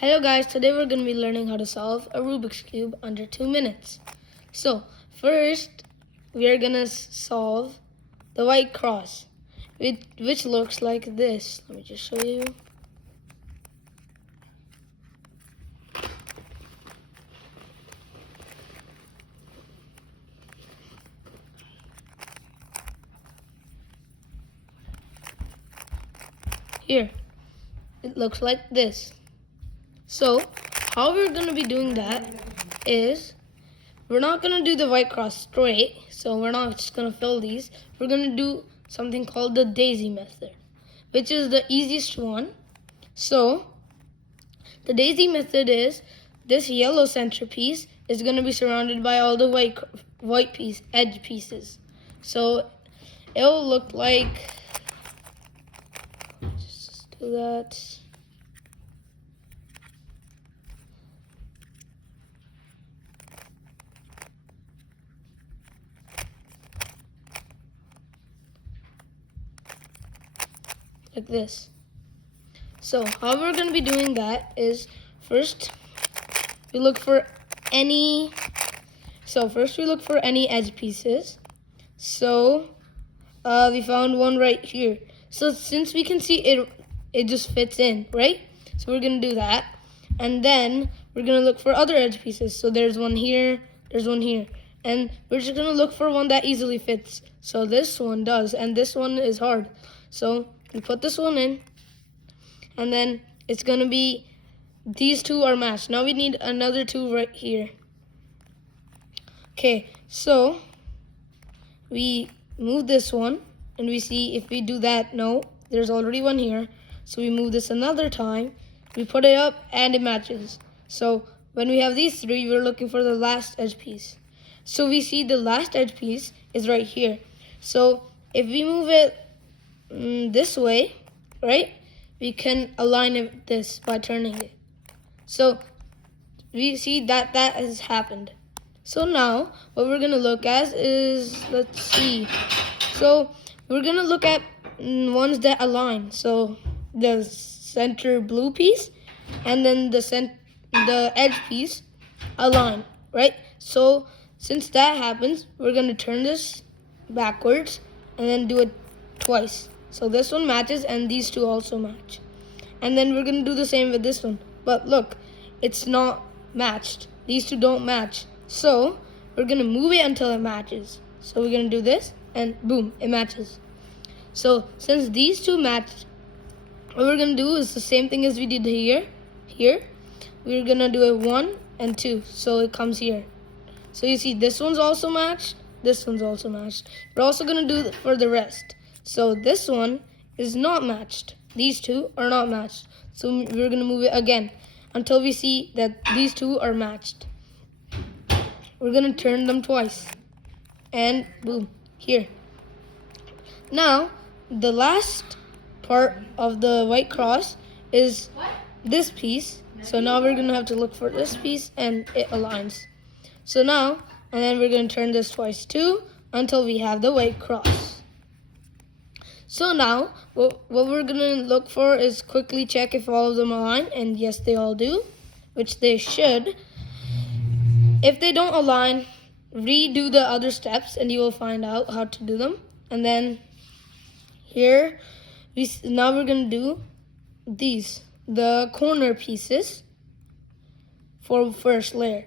Hello guys, today we're going to be learning how to solve a Rubik's Cube under 2 minutes. So, first we are going to solve the white cross, which looks like this. Let me just show you. Here, it looks like this. So, how we're going to be doing that is we're not going to do the white cross straight, so we're not just going to fill these. We're going to do something called the daisy method, which is the easiest one. So, the daisy method is this yellow centerpiece is going to be surrounded by all the white edge pieces. So, it'll look like, just do that. Like this. So how we're going to be doing that is first we look for any edge pieces. So we found one right here. So since we can see it just fits in, right? So we're going to do that. And then we're going to look for other edge pieces. So there's one here, there's one here. And we're just going to look for one that easily fits. So this one does, and this one is hard. So we put this one in, and then it's going to be, these two are matched. Now we need another two right here. Okay, so we move this one, and we see if we do that, no, there's already one here. So we move this another time, we put it up, and it matches. So when we have these three, we're looking for the last edge piece. So we see the last edge piece is right here. So if we move it this way, right, we can align it this by turning it. So we see that has happened. So now what we're going to look at is, let's see, so we're going to look at ones that align. So the center blue piece and then the edge piece align, right? So since that happens, we're going to turn this backwards and then do it twice. So this one matches and these two also match. And then we're going to do the same with this one. But look, it's not matched. These two don't match. So we're going to move it until it matches. So we're going to do this and boom, it matches. So since these two match, what we're going to do is the same thing as we did here. We're going to do it 1 and 2. So it comes here. So you see this one's also matched. This one's also matched. We're also going to do it for the rest. So this one is not matched. These two are not matched. So we're going to move it again until we see that these two are matched. We're going to turn them twice. And boom, here. Now, the last part of the white cross is this piece. So now we're going to have to look for this piece and it aligns. So now, and then we're going to turn this twice too until we have the white cross. So now, what we're going to look for is quickly check if all of them align, and yes, they all do, which they should. If they don't align, redo the other steps, and you will find out how to do them. And then here, now we're going to do these, the corner pieces for first layer,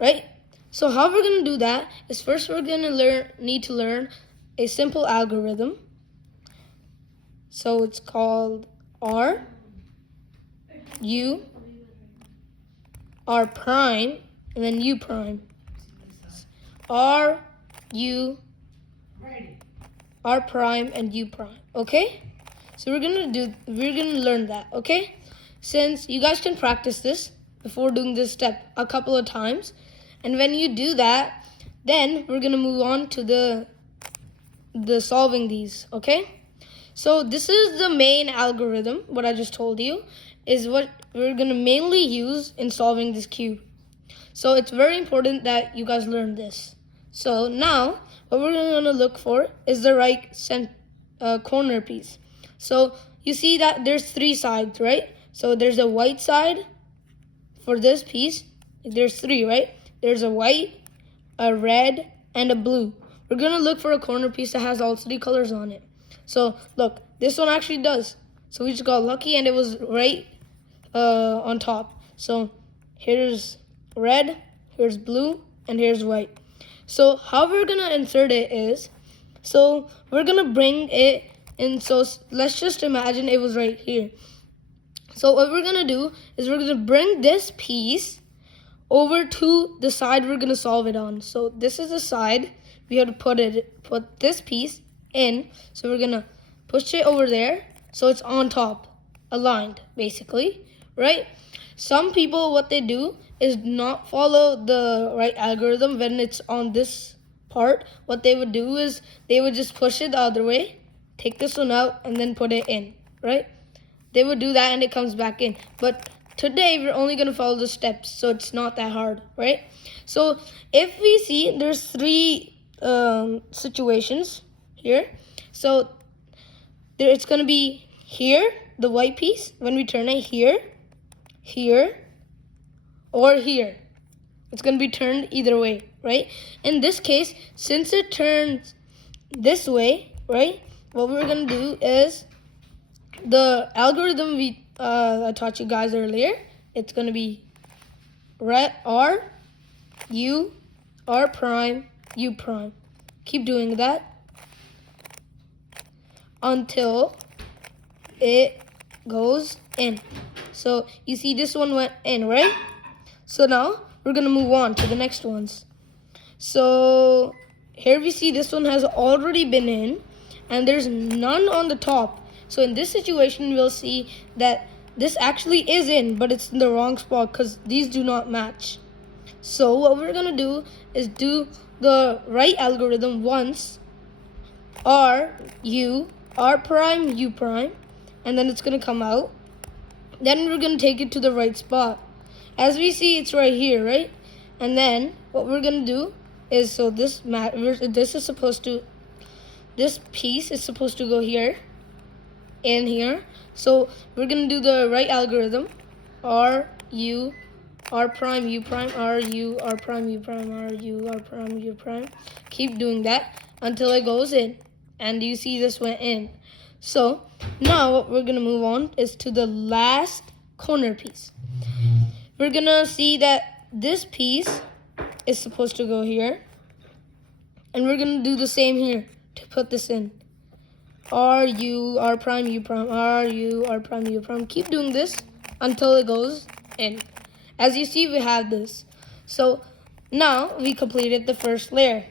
right? So how we're going to do that is first we're going to need to learn a simple algorithm. So it's called R, U, R prime, and then U prime. R, U, R prime, and U prime. Okay? So we're gonna learn that, okay? Since you guys can practice this before doing this step a couple of times. And when you do that, then we're gonna move on to the solving these, okay? So this is the main algorithm, what I just told you, is what we're going to mainly use in solving this cube. So it's very important that you guys learn this. So now, what we're going to look for is the right corner piece. So you see that there's three sides, right? So there's a white side, for this piece, there's three, right? There's a white, a red, and a blue. We're gonna look for a corner piece that has all three colors on it. So look, this one actually does. So we just got lucky and it was right on top. So here's red, here's blue, and here's white. So how we're gonna insert it is, so we're gonna bring it in. So let's just imagine it was right here. So what we're gonna do is we're gonna bring this piece over to the side we're gonna solve it on. So this is the side we have to put this piece in. So we're gonna push it over there so it's on top, aligned basically, right? Some people, what they do is not follow the right algorithm when it's on this part. What they would do is they would just push it the other way, take this one out, and then put it in, right? They would do that and it comes back in. But today we're only going to follow the steps, so it's not that hard, right? So if we see there's three situations here. So it's going to be here, the white piece, when we turn it here, here, or here. It's going to be turned either way, right? In this case, since it turns this way, right, what we're going to do is the algorithm I taught you guys earlier, it's going to be R, U, R prime, U prime. Keep doing that until it goes in. So you see this one went in, right? So now we're going to move on to the next ones. So here we see this one has already been in and there's none on the top. So in this situation, we'll see that this actually is in, but it's in the wrong spot because these do not match. So what we're going to do is do the right algorithm once, R, U, R prime, U prime, and then it's going to come out. Then we're going to take it to the right spot. As we see, it's right here, right? And then what we're going to do is, so this piece is supposed to go here, in here. So we're going to do the right algorithm. R, U, R prime, U prime, R, U, R prime, U prime, R, U, R prime, U prime. Keep doing that until it goes in. And you see this went in. So now what we're going to move on is to the last corner piece. We're going to see that this piece is supposed to go here. And we're going to do the same here to put this in. R, U, R prime, U prime, R, U, R prime, U prime. Keep doing this until it goes in. As you see, we have this. So now we completed the first layer.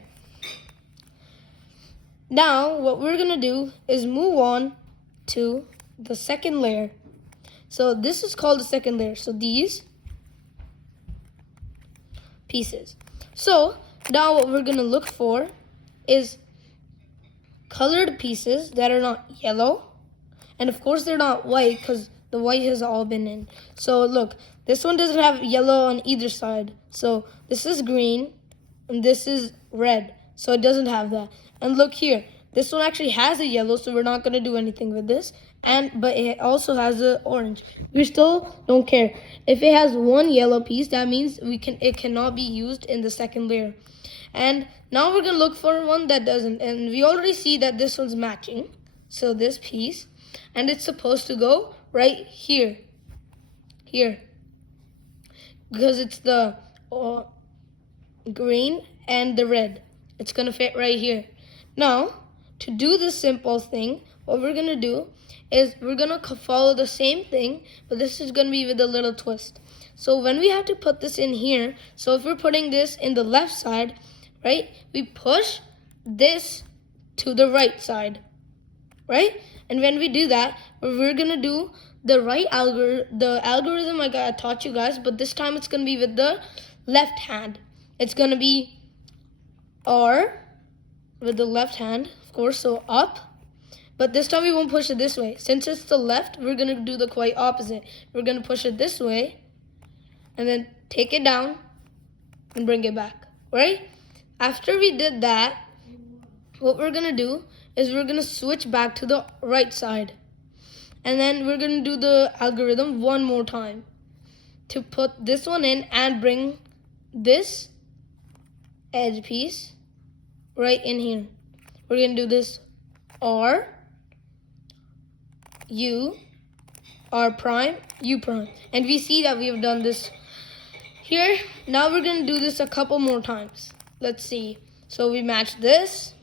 Now what we're going to do is move on to the second layer. So this is called the second layer. So these pieces. So now what we're going to look for is colored pieces that are not yellow, and of course they're not white because the white has all been in. So look, this one doesn't have yellow on either side. So this is green and this is red, so it doesn't have that. And look here, this one actually has a yellow, so we're not going to do anything with this. But it also has an orange. We still don't care. If it has one yellow piece, that means it cannot be used in the second layer. And now we're going to look for one that doesn't. And we already see that this one's matching. So this piece. And it's supposed to go right here. Here. Because it's the green and the red. It's going to fit right here. Now, to do this simple thing, what we're going to do is we're going to follow the same thing, but this is going to be with a little twist. So when we have to put this in here, so if we're putting this in the left side, right, we push this to the right side, right? And when we do that, we're going to do the algorithm I taught you guys, but this time it's going to be with the left hand. It's going to be R with the left hand, of course, so up. But this time we won't push it this way. Since it's the left, we're going to do the quite opposite. We're going to push it this way and then take it down and bring it back, right? After we did that, what we're going to do is we're going to switch back to the right side. And then we're going to do the algorithm one more time. to put this one in and bring this edge piece right in here. We're going to do this R, U, R prime, U prime. And we see that we have done this here. Now we're going to do this a couple more times. Let's see. So we match this.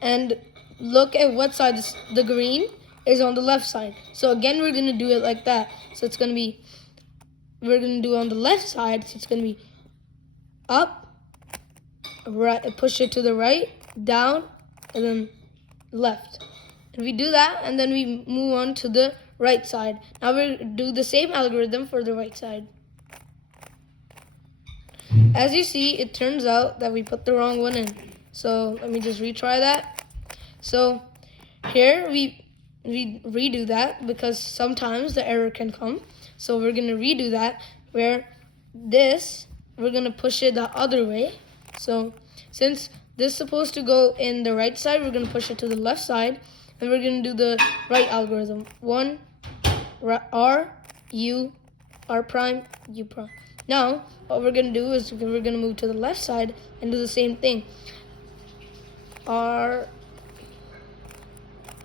And look at what side the green is on the left side. So again, we're going to do it like that. So it's going to be, we're going to do it on the left side. So it's going to be up, right, push it to the right, down, and then left. And we do that, and then we move on to the right side. Now we'll do the same algorithm for the right side. As you see, it turns out that we put the wrong one in. So let me just retry that. So here we redo that because sometimes the error can come. So we're going to redo that where this, we're going to push it the other way. So since this is supposed to go in the right side, we're going to push it to the left side. And we're going to do the right algorithm. 1, R, U, R prime, U prime. Now, what we're going to do is we're going to move to the left side and do the same thing. R,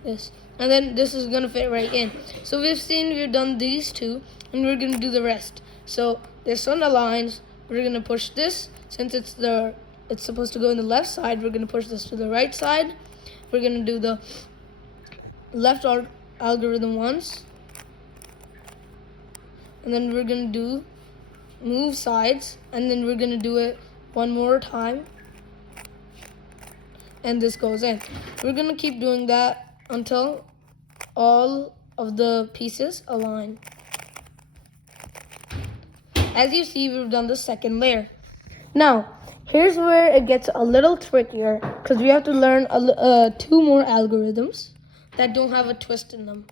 this. And then this is going to fit right in. So we've done these two, and we're going to do the rest. So this one aligns. We're going to push this. Since it's supposed to go in the left side, we're going to push this to the right side. We're going to do the left algorithm once. And then we're going to do move sides, and then we're going to do it one more time, and this goes in. We're going to keep doing that until all of the pieces align. As you see, we've done the second layer. Now here's where it gets a little trickier because we have to learn 2 more algorithms that don't have a twist in them.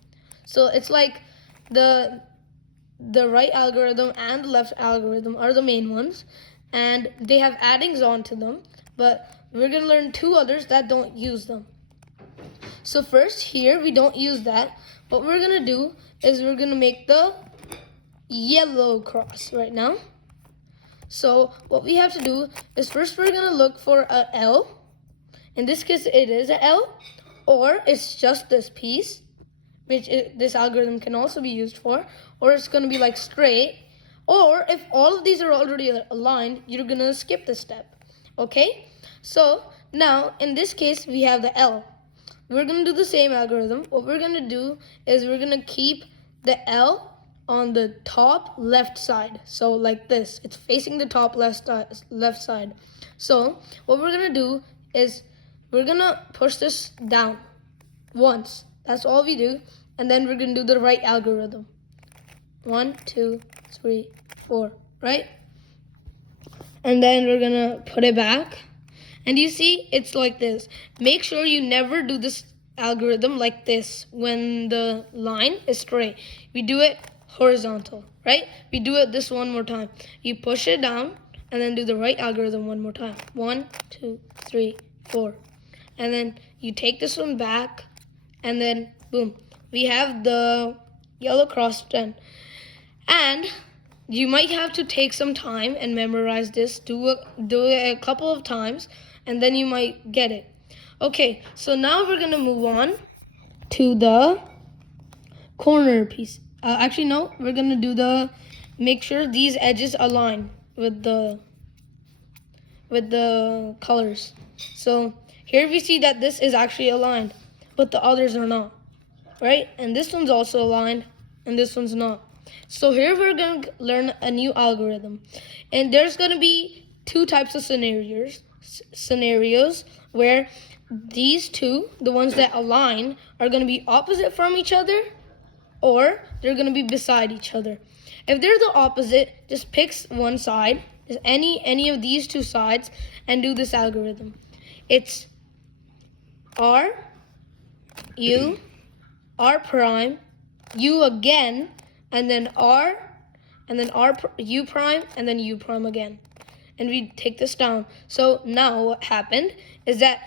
So it's like the right algorithm and the left algorithm are the main ones, and they have addings onto them, but we're going to learn 2 others that don't use them. So first, here we don't use that. What we're going to do is we're going to make the yellow cross right now. So what we have to do is first we're going to look for a L. In this case, it is a L, or it's just this piece, which this algorithm can also be used for, or it's going to be like straight, or if all of these are already aligned, you're going to skip this step. Okay, so now in this case we have the L. We're going to do the same algorithm. What we're going to do is we're going to keep the L on the top left side, so like this, it's facing the top left side. So what we're going to do is we're going to push this down once. That's all we do. And then we're going to do the right algorithm. 1, 2, 3, 4, right? And then we're going to put it back. And you see, it's like this. Make sure you never do this algorithm like this when the line is straight. We do it horizontal, right? We do it this one more time. You push it down and then do the right algorithm one more time. 1, 2, 3, 4. And then you take this one back, and then boom, we have the yellow cross done. And you might have to take some time and memorize this, do it a couple of times, and then you might get it. Okay, so now we're gonna move on to the corner piece. Actually, no, we're gonna do make sure these edges align with the colors. So here we see that this is actually aligned, but the others are not, right? And this one's also aligned, and this one's not. So here we're going to learn a new algorithm. And there's going to be 2 types of scenarios where these 2, the ones that align, are going to be opposite from each other, or they're going to be beside each other. If they're the opposite, just pick one side, just any of these 2 sides, and do this algorithm. It's R, U, R prime, U again, and then R, and then U prime, and then U prime again. And we take this down. So now what happened is that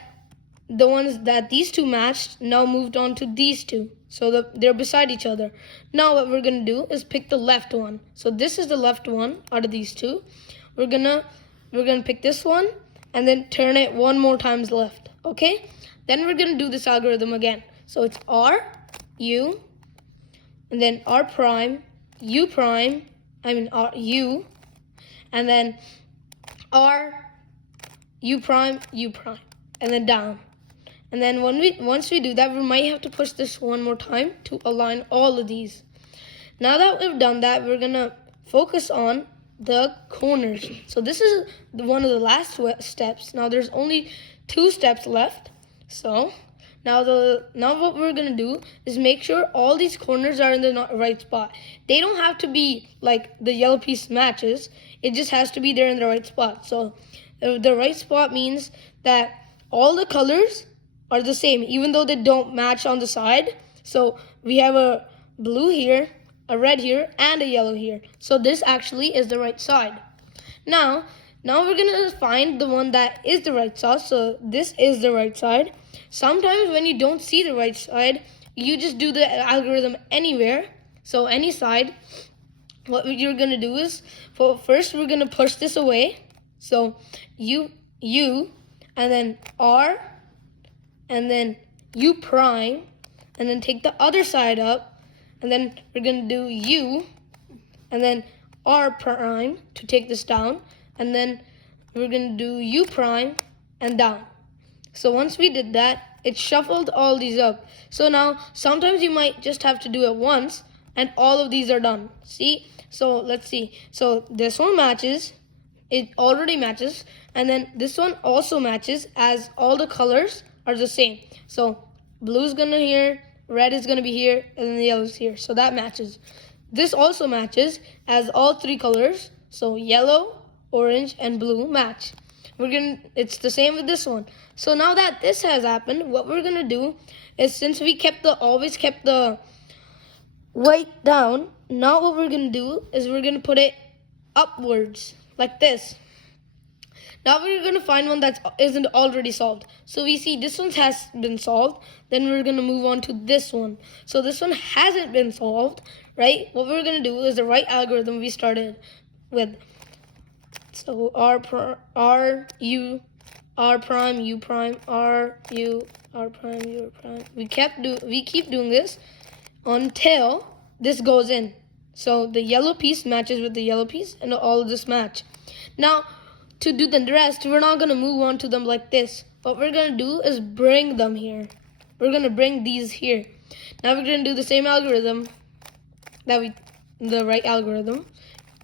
the ones that these 2 matched now moved on to these 2. So they're beside each other. Now what we're gonna do is pick the left one. So this is the left one out of these two. We're gonna pick this one and then turn it one more times left. Okay? Then we're gonna do this algorithm again. So it's R, U, and then R prime, U prime, R, U, and then R, U prime, and then down. And then once we do that, we might have to push this one more time to align all of these. Now that we've done that, we're gonna focus on the corners. So this is one of the last steps. Now there's only 2 steps left. So now what we're gonna do is make sure all these corners are in the right spot. They don't have to be like the yellow piece matches. It just has to be there in the right spot. So the right spot means that all the colors are the same, even though they don't match on the side. So we have a blue here, a red here, and a yellow here. So this actually is the right side. Now we're gonna find the one that is the right side. So this is the right side. Sometimes when you don't see the right side, you just do the algorithm anywhere. So any side. What you're gonna do is, first we're gonna push this away. So U, and then R, and then U prime, and then take the other side up, and then we're gonna do U, and then R prime to take this down, and then we're gonna do U prime and down. So once we did that, it shuffled all these up. So now sometimes you might just have to do it once and all of these are done. See? So let's see. So this one matches. It already matches. And then this one also matches as all the colors are the same. So blue's gonna here, red is gonna be here, and then the yellow's here. So that matches. This also matches as all 3 colors. So yellow, orange, and blue match. It's the same with this one. So now that this has happened, what we're gonna do is, since we always kept the white down, now what we're gonna do is we're gonna put it upwards like this. Now we're gonna find one that isn't already solved. So we see this one has been solved. Then we're gonna move on to this one. So this one hasn't been solved, right? What we're gonna do is the right algorithm we started with. So R U R prime U prime R U R prime U prime. We keep doing this until this goes in. So the yellow piece matches with the yellow piece, and all of this match. Now to do the rest, we're not gonna move on to them like this. What we're gonna do is bring them here. We're gonna bring these here. Now we're gonna do the same algorithm the right algorithm.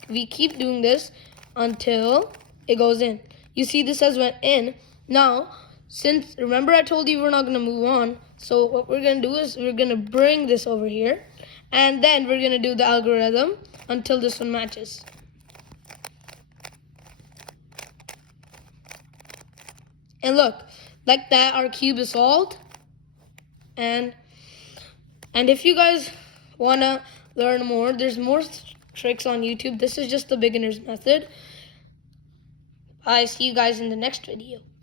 We keep doing this until it goes in. You see this has went in. Now, since remember I told you we're not gonna move on, so what we're gonna do is we're gonna bring this over here, and then we're gonna do the algorithm until this one matches. And look, like that, our cube is solved. And if you guys wanna learn more, there's more tricks on YouTube. This is just the beginner's method. I see you guys in the next video.